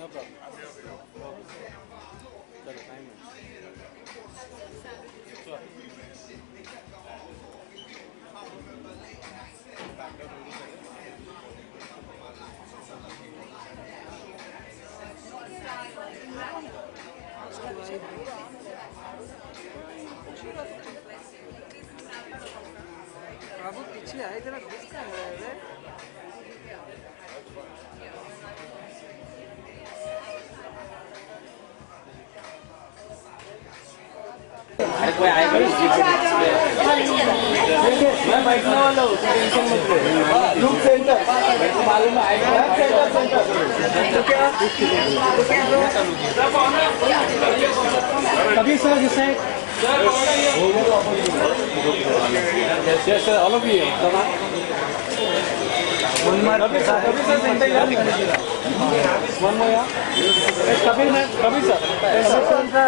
No problem. बाबू पीछे आए जरा घुस कर रहे मैं बैठने वाला हूँ टेंशन मत लो ग्रुप सेंटर मालूम है सेंटर तो क्या कभी सर जैसे sir all of you one mark कभी सर सेंटर यार वन मोर यार कभी मैं कभी सर सेंटर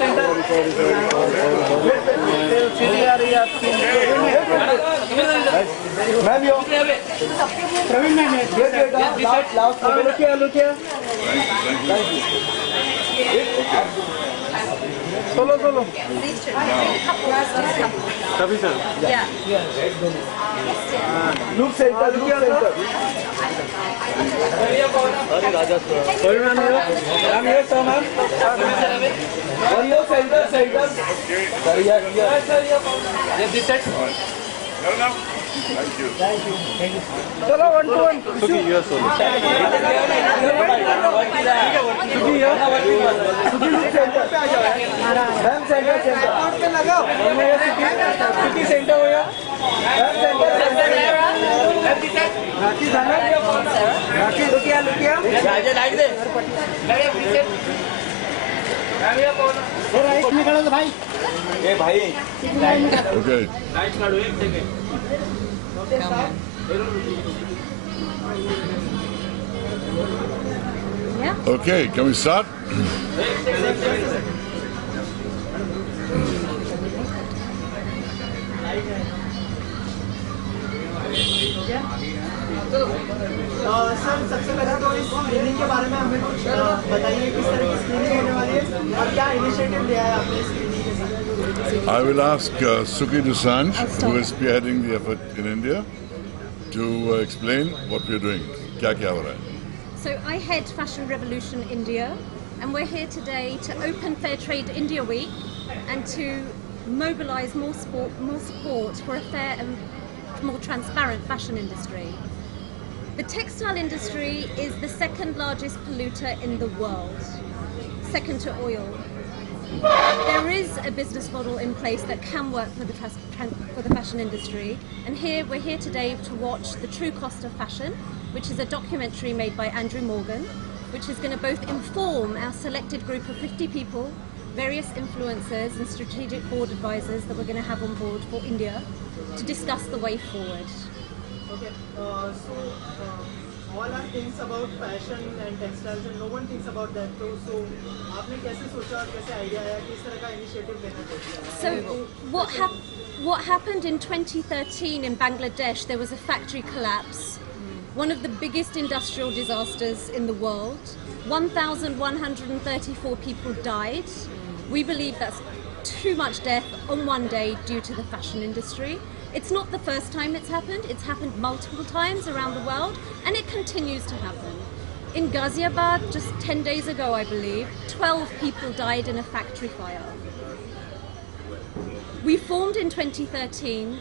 सेंटर सीधी आ रही है आपकी मैं भी हूँ प्रवीण मैम लुकिया सोलो कभी सर लुक सेंटर अरे राजा सर मैम ये sir ma'am centre sir Thank you. चलो 1 to 1. Suki, you are solo. Suki, look center पे आ जाओ. मैम सेंटर पे लगाओ. Suki सेंटर हो गया. Ma'am centre. राखी जाना. राखी लुकिया. राजा लाइट दे. राइट निकालो तो भाई. ए भाई. Okay. लाइट काढो 1 second. Okay, can we start? Sir सबसे पहले तो इस स्क्रीनिंग के बारे में हमें कुछ बताइए किस तरह की स्क्रीनिंग होने वाली है और क्या इनिशिएटिव लिया है आपने स्क्रीनिंग के साथ. I will ask Suki Dusanj, who is spearheading the effort in India, to explain what we're doing. Kya ho raha hai? So I head Fashion Revolution India, and we're here today to open Fair Trade India Week and to mobilise more support for a fair and more transparent fashion industry. The textile industry is the second largest polluter in the world, second to oil. There is a business model in place that can work for the fashion industry, and we're here today to watch The True Cost of Fashion, which is a documentary made by Andrew Morgan, which is going to both inform our selected group of 50 people, various influencers and strategic board advisors that we're going to have on board for India to discuss the way forward. Okay, so all are things about fashion and textiles and no one thinks about that too. So आपने कैसे सोचा और कैसे idea आया किस तरह का initiative लेना चाहिए? So what happened in 2013 in Bangladesh, there was a factory collapse, one of the biggest industrial disasters in the world. 1,134 people died. We believe that's too much death on one day due to the fashion industry. It's not the first time it's happened multiple times around the world, and it continues to happen. In Ghaziabad, just 10 days ago I believe, 12 people died in a factory fire. We formed in 2013,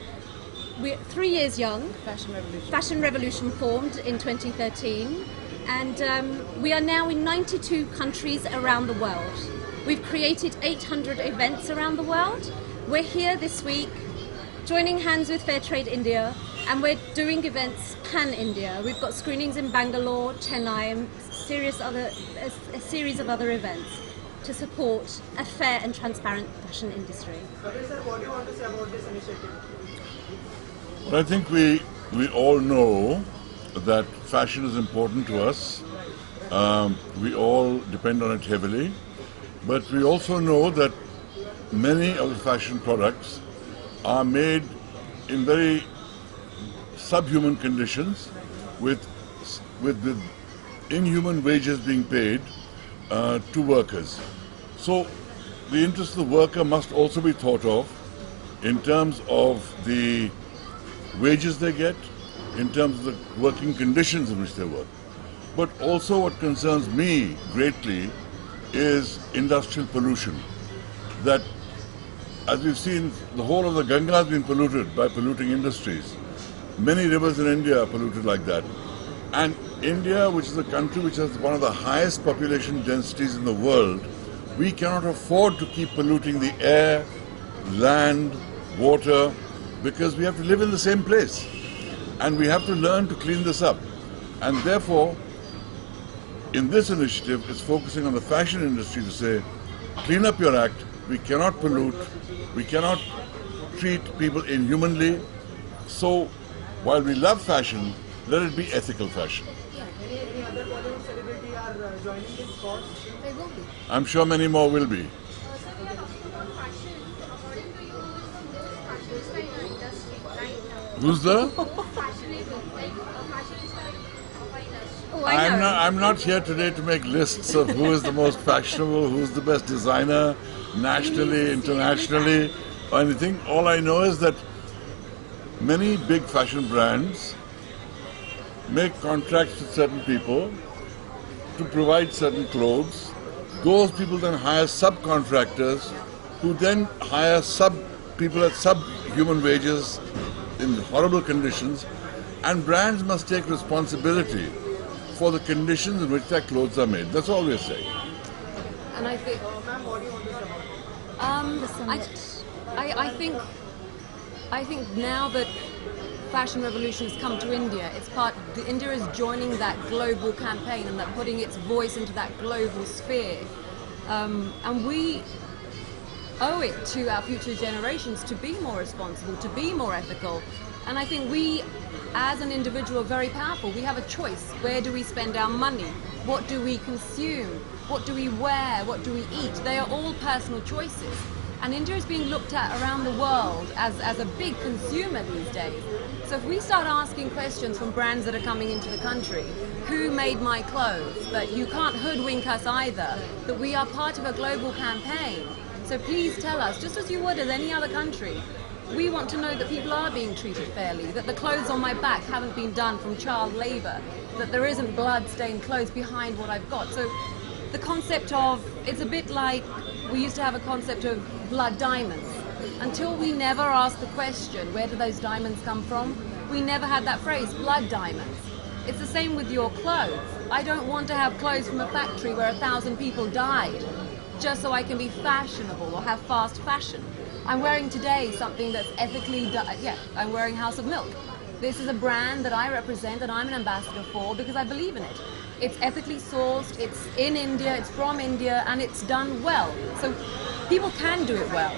we're 3 years young, Fashion Revolution formed in 2013, and we are now in 92 countries around the world. We've created 800 events around the world. We're here this week joining hands with Fair Trade India, and we're doing events pan-India. We've got screenings in Bangalore, Chennai, and a series of other events to support a fair and transparent fashion industry. Okay, sir, what do you want to say about this initiative? Well, I think we all know that fashion is important to us. We all depend on it heavily. But we also know that many of the fashion products are made in very subhuman conditions with inhuman wages being paid to workers. So the interest of the worker must also be thought of in terms of the wages they get, in terms of the working conditions in which they work. But also what concerns me greatly is industrial pollution. That, as we've seen, the whole of the Ganga has been polluted by polluting industries. Many rivers in India are polluted like that. And India, which is a country which has one of the highest population densities in the world, we cannot afford to keep polluting the air, land, water, because we have to live in the same place. And we have to learn to clean this up. And therefore, in this initiative, it's focusing on the fashion industry to say, clean up your act, we cannot pollute, we cannot treat people inhumanly. So, while we love fashion, let it be ethical fashion. Any other Bollywood celebrity are joining this cause? I'm sure many more will be. Who's the? Oh, I know. I'm not here today to make lists of who is the most fashionable, who's the best designer, nationally, internationally, or anything. All I know is that many big fashion brands make contracts with certain people to provide certain clothes. Those people then hire subcontractors who then hire people at subhuman wages in horrible conditions, and brands must take responsibility for the conditions in which their clothes are made. That's all we're saying. And I think, Ma'am, what do you want to say about it? I think now that fashion revolution has come to India, India is joining that global campaign and that putting its voice into that global sphere. And we owe it to our future generations to be more responsible, to be more ethical. And I think we, as an individual, are very powerful. We have a choice. Where do we spend our money? What do we consume? What do we wear? What do we eat? They are all personal choices. And India is being looked at around the world as a big consumer these days. So if we start asking questions from brands that are coming into the country, who made my clothes? That you can't hoodwink us either, that we are part of a global campaign. So please tell us, just as you would as any other country, we want to know that people are being treated fairly, that the clothes on my back haven't been done from child labour, that there isn't blood-stained clothes behind what I've got. So the concept of, it's a bit like we used to have a concept of blood diamonds. Until we never asked the question, where do those diamonds come from? We never had that phrase, blood diamonds. It's the same with your clothes. I don't want to have clothes from a factory where 1,000 people died just so I can be fashionable or have fast fashion. I'm wearing today something that's ethically done. Yeah, I'm wearing House of Milk. This is a brand that I represent, that I'm an ambassador for, because I believe in it. It's ethically sourced, it's in India, it's from India, and it's done well. So people can do it well.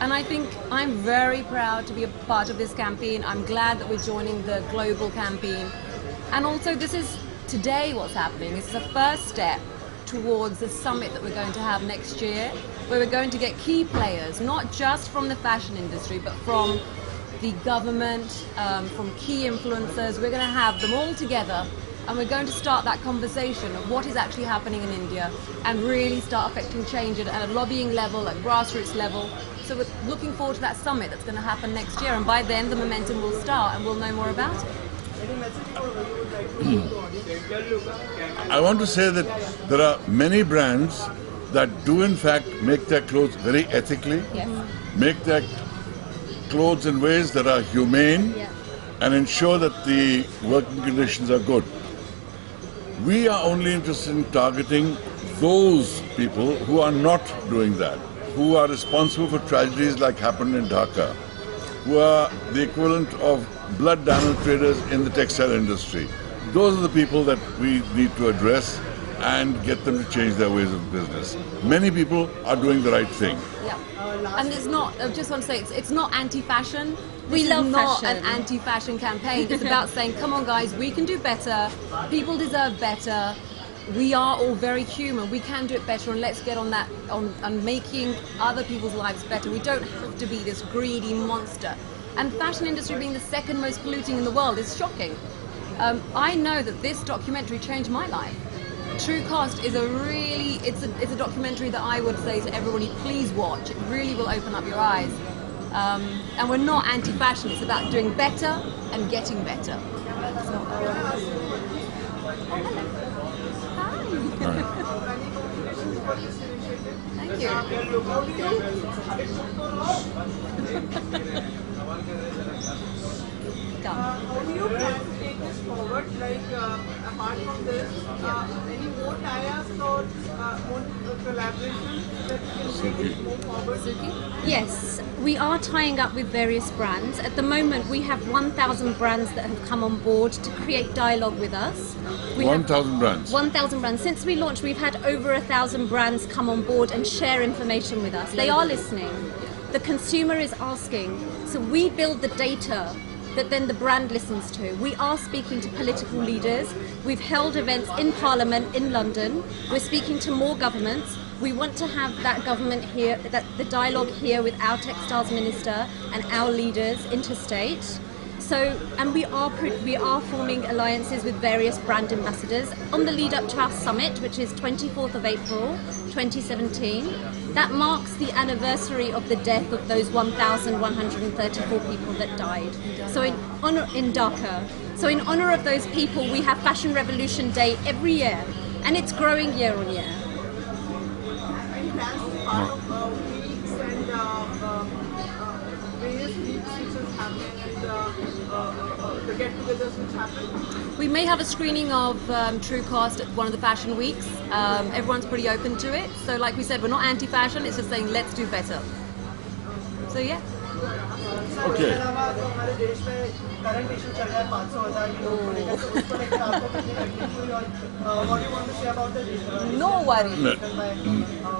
And I think I'm very proud to be a part of this campaign. I'm glad that we're joining the global campaign. And also, this is today what's happening. This is a first step towards the summit that we're going to have next year, where we're going to get key players, not just from the fashion industry, but from the government, from key influencers. We're going to have them all together, and we're going to start that conversation of what is actually happening in India and really start affecting change at a lobbying level, at grassroots level. So we're looking forward to that summit that's going to happen next year, and by then the momentum will start and we'll know more about it. Any message you would like to give to audience? I want to say that there are many brands that do in fact make their clothes very ethically, Yes. make their clothes in ways that are humane, Yeah. and ensure that the working conditions are good. We are only interested in targeting those people who are not doing that, who are responsible for tragedies like happened in Dhaka, who are the equivalent of blood diamond traders in the textile industry. Those are the people that we need to address and get them to change their ways of business. Many people are doing the right thing. Yeah. And it's not, I just want to say, it's not anti-fashion. We This love is not fashion. an anti-fashion campaign. It's about saying, come on guys, we can do better. People deserve better. We are all very human. We can do it better, and let's get on that, on making other people's lives better. We don't have to be this greedy monster. And fashion industry being the second most polluting in the world is shocking. I know that this documentary changed my life. True Cost is it's a documentary that I would say to everybody, please watch. It really will open up your eyes. And we're not anti-fashion. It's about doing better and getting better. Thank you. Come. How do you plan to take this forward? Like, apart from this, any more tie-ups or more collaborations that can take this more forward? Suki? Yes, we are tying up with various brands. At the moment, we have 1,000 brands that have come on board to create dialogue with us. 1,000 brands. 1,000 brands. Since we launched, we've had over 1,000 brands come on board and share information with us. They are listening. The consumer is asking. So we build the data that then the brand listens to. We are speaking to political leaders. We've held events in Parliament in London. We're speaking to more governments. We want to have that government here, the dialogue here with our textiles minister and our leaders interstate. So, and we are forming alliances with various brand ambassadors on the lead up to our summit, which is 24th of April 2017. That marks the anniversary of the death of those 1,134 people that died. So in Dhaka. So in honor of those people, we have Fashion Revolution Day every year, and it's growing year on year. Any plans to be part of weeks and various weeks which is happening and the get-togethers which happen? We may have a screening of True Cost at one of the fashion weeks. Everyone's pretty open to it. So like we said, we're not anti-fashion, it's just saying let's do better. So yeah. Okay. इसके अलावा जो हमारे देश में current issue चल रहा है 500,000 लोगों को लेकर, तो उसको लेकर आपको कितनी तकलीफ हुई और what do you want to say about it? No worries.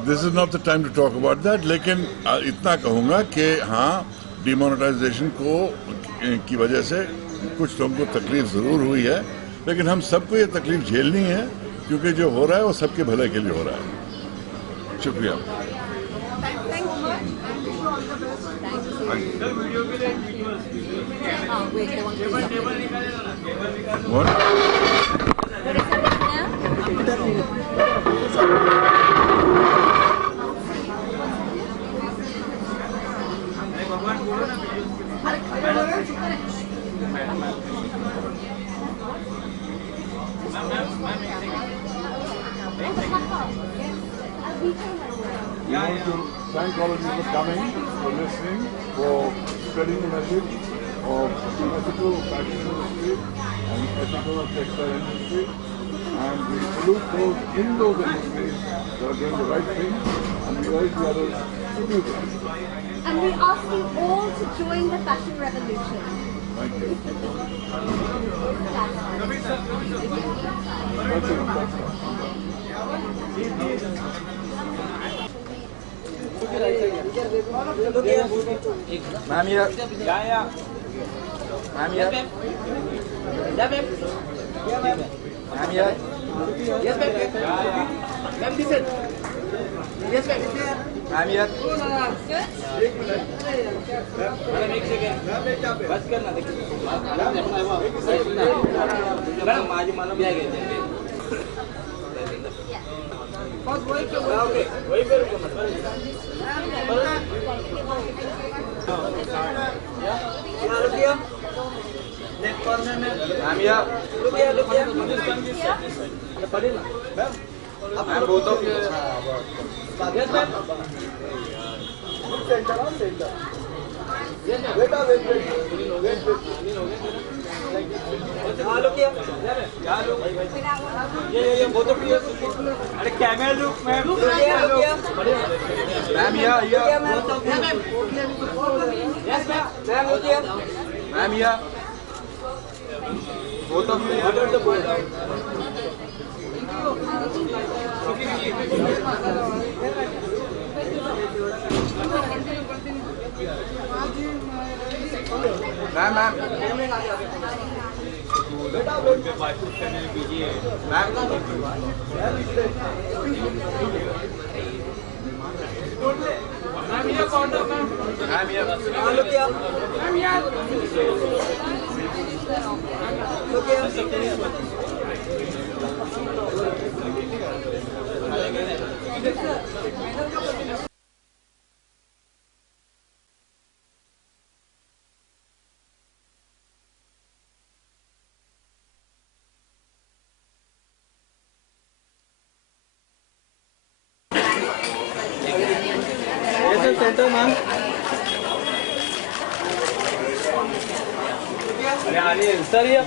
This is not the time to talk about that, लेकिन इतना कहूँगा कि हाँ, डिमोनेटाइजेशन की वजह से कुछ लोगों को तकलीफ ज़रूर हुई है, लेकिन हम सबको ये तकलीफ झेलनी है, क्योंकि जो हो रहा है वो सबके भले के लिए हो रहा है। शुक्रिया। Oh, wait, they want to do something. What? What is happening now? We want to thank all of you for coming, for listening, for spreading the message of the ethical fashion industry and ethical textile industry. And we salute those in those industries that are doing the right thing, and we urge the others to do that. And we ask you all to join the fashion revolution. Thank you. That's it. Ma'am here. Ma'am here. Ma'am here. Yes, ma'am. Ma'am, listen. Yes, ma'am. Ma'am here. एक second बस करना देखिए madam माझी मला भी आ गए वही पे रुको मैम या पढ़े ना ma'am both of you yes ma'am center on center yes ma'am wait look here ये both of you अरे camera look ma'am look here ma'am here ma'am yes ma'am look here ma'am here both of you what are the both ma'am ma'am centre ma'am अरे आने sir ये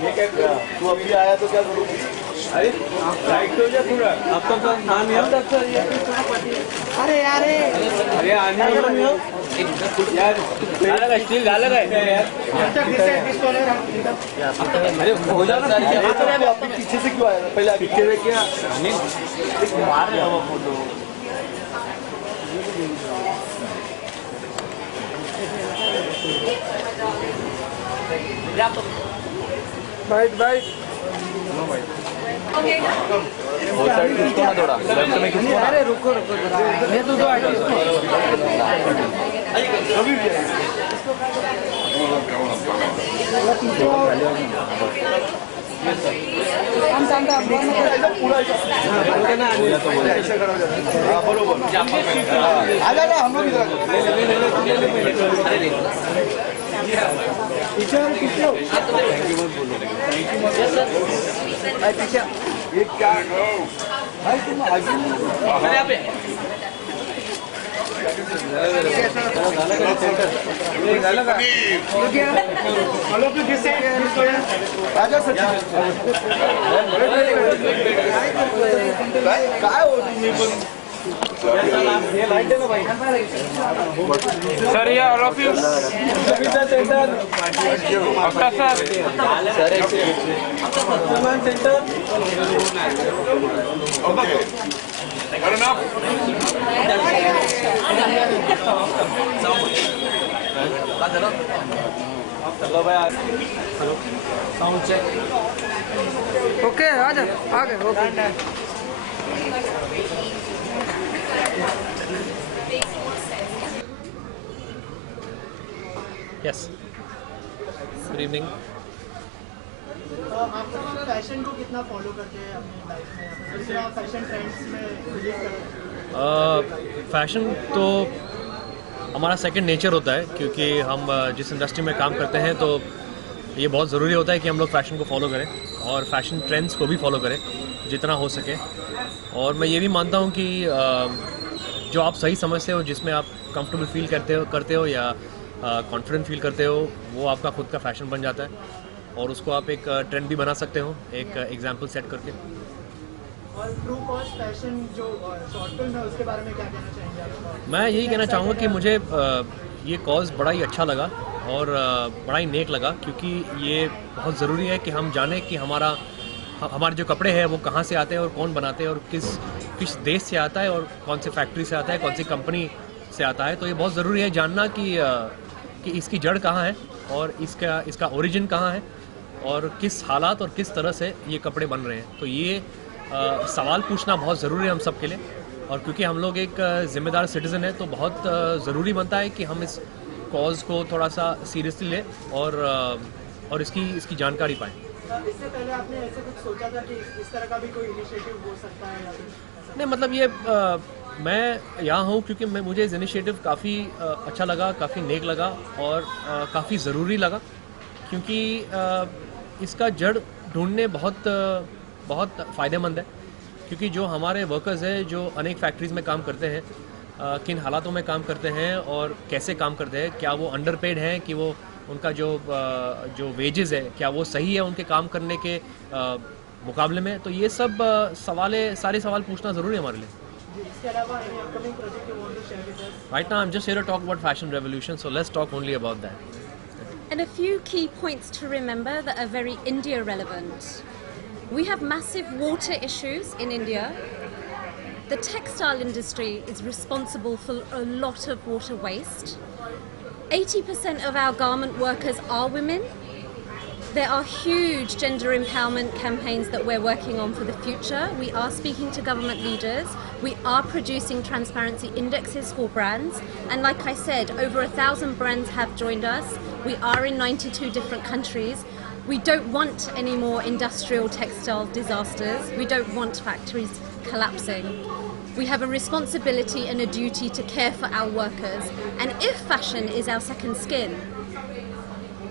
तू अभी आया तो क्या करूँ अरे राइट हो जा पूरा आपका नाम है सर ये अरे यार अरे आने यार स्टील डाला है अरे हो जा ना पीछे से क्यों आया पहले पीछे से क्या मार रहे हो फोटो बाइट बाइट ओके वो साइड खींचो ना थोड़ा लेफ्ट में खींचो अरे रुको रुको जरा ये तो दो आइटम अभी हम सांता पूरा ना तो बोले ऐसे करो हां बरोबर आ जा हम लोग इधर पीछे पीछे थैंक यू मत बोलो थैंक यू मत बोलो भाई पीछे ये क्या भाई तुम आगे अरे यहाँ पे राजा सचिन काय हो तुम्ही पण Sir, yeah, all of you. Center. After sir. Center. Okay. Got enough? चलो भाई साउंड चेक ओके आ गए ओके Yes. Good evening. आप फैशन को कितना फॉलो करते हैं अपनी लाइफ में दूसरा फैशन ट्रेंड्स में बिलीव करते हैं फैशन तो हमारा सेकंड नेचर होता है क्योंकि हम जिस इंडस्ट्री में काम करते हैं तो ये बहुत ज़रूरी होता है कि हम लोग फैशन को फॉलो करें और फैशन ट्रेंड्स को भी फॉलो करें जितना हो सके। और मैं ये भी मानता हूँ कि जो आप सही समझते हो, जिसमें आप कंफर्टेबल फील करते हो या कॉन्फिडेंट फील करते हो, वो आपका खुद का फैशन बन जाता है और उसको आप एक ट्रेंड भी बना सकते हो एक एग्जाम्पल सेट करके। और ट्रू कॉस्ट फैशन जो शॉर्ट फिल्म है उसके बारे में क्या कहना चाहेंगे आप? मैं यही कहना चाहूँगा कि मुझे ये कॉज बड़ा ही अच्छा लगा और बड़ा ही नेक लगा क्योंकि ये बहुत ज़रूरी है कि हम जानें कि हमारे जो कपड़े हैं वो कहाँ से आते हैं और कौन बनाते हैं और किस देश से आता है और कौन से फैक्ट्री से आता है, कौन सी कंपनी से आता है। तो ये बहुत ज़रूरी है जानना कि इसकी जड़ कहाँ है और इसका ओरिजिन कहाँ है और किस हालात और किस तरह से ये कपड़े बन रहे हैं। तो ये सवाल पूछना बहुत ज़रूरी है हम सब के लिए और क्योंकि हम लोग एक ज़िम्मेदार सिटीज़न है तो बहुत ज़रूरी बनता है कि हम इस कॉज को थोड़ा सा सीरियसली लें और इसकी जानकारी पाएँ। इससे पहले आपने ऐसे कुछ सोचा था कि इस तरह का भी कोई इनिशिएटिव हो सकता है या फिर नहीं, मतलब ये मैं यहाँ हूँ क्योंकि मुझे इस इनिशिएटिव काफ़ी अच्छा लगा, काफ़ी नेक लगा और काफ़ी ज़रूरी लगा क्योंकि इसका जड़ ढूंढने बहुत फ़ायदेमंद है क्योंकि जो हमारे वर्कर्स हैं जो अनेक फैक्ट्रीज़ में काम करते हैं, किन हालातों में काम करते हैं और कैसे काम करते हैं, क्या वो अंडरपेड हैं कि वो उनका जो वेजेस है क्या वो सही है उनके काम करने के मुकाबले में। तो ये सब सारे सवाल पूछना ज़रूरी है हमारे लिए। Right now I'm just here to talk about fashion revolution, so let's talk only about that. And a few key points to remember that are very India relevant. We have massive water issues in India. The textile industry is responsible for a lot of water waste. 80% of our garment workers are women. There are huge gender empowerment campaigns that we're working on for the future. We are speaking to government leaders. We are producing transparency indexes for brands. And like I said, over 1,000 brands have joined us. We are in 92 different countries. We don't want any more industrial textile disasters. We don't want factories collapsing. We have a responsibility and a duty to care for our workers. And if fashion is our second skin,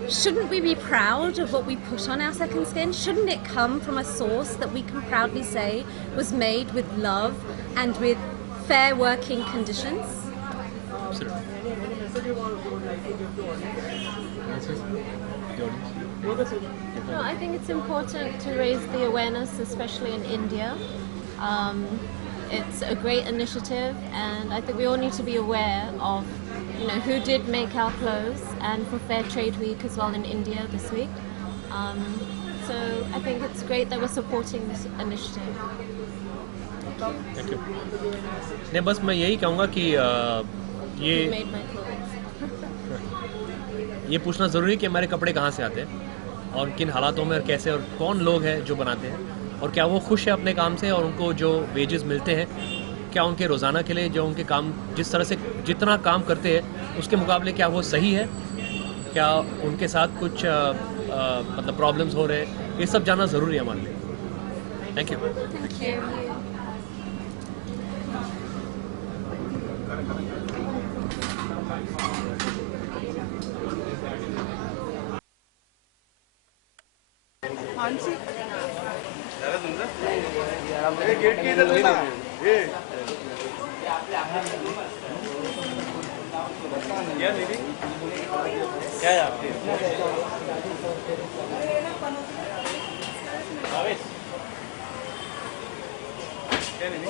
shouldn't we be proud of what we put on our second skin? Shouldn't it come from a source that we can proudly say was made with love and with fair working conditions? Absolutely. Any message you would like to give to audience? No, I think it's important to raise the awareness, especially in India. It's a great initiative, and I think we all need to be aware of, who did make our clothes, and for Fair Trade Week as well in India this week. So I think it's great that we're supporting this initiative. Thank you. नहीं, बस मैं यही कहूँगा कि You ये made my clothes. ये पूछना ज़रूरी है कि हमारे कपड़े कहाँ से आते हैं और किन हालातों में और कैसे और कौन लोग हैं जो बनाते हैं और क्या वो खुश है अपने काम से और उनको जो वेजेस मिलते हैं क्या उनके रोज़ाना के लिए जो उनके काम जिस तरह से जितना काम करते हैं उसके मुकाबले क्या वो सही है, क्या उनके साथ कुछ मतलब प्रॉब्लम्स हो रहे हैं, ये सब जानना ज़रूरी है हमारे लिए। Thank you. Thank you. Gate के इधर लेना ये क्या दीदी क्या है आपके आवेश क्या दीदी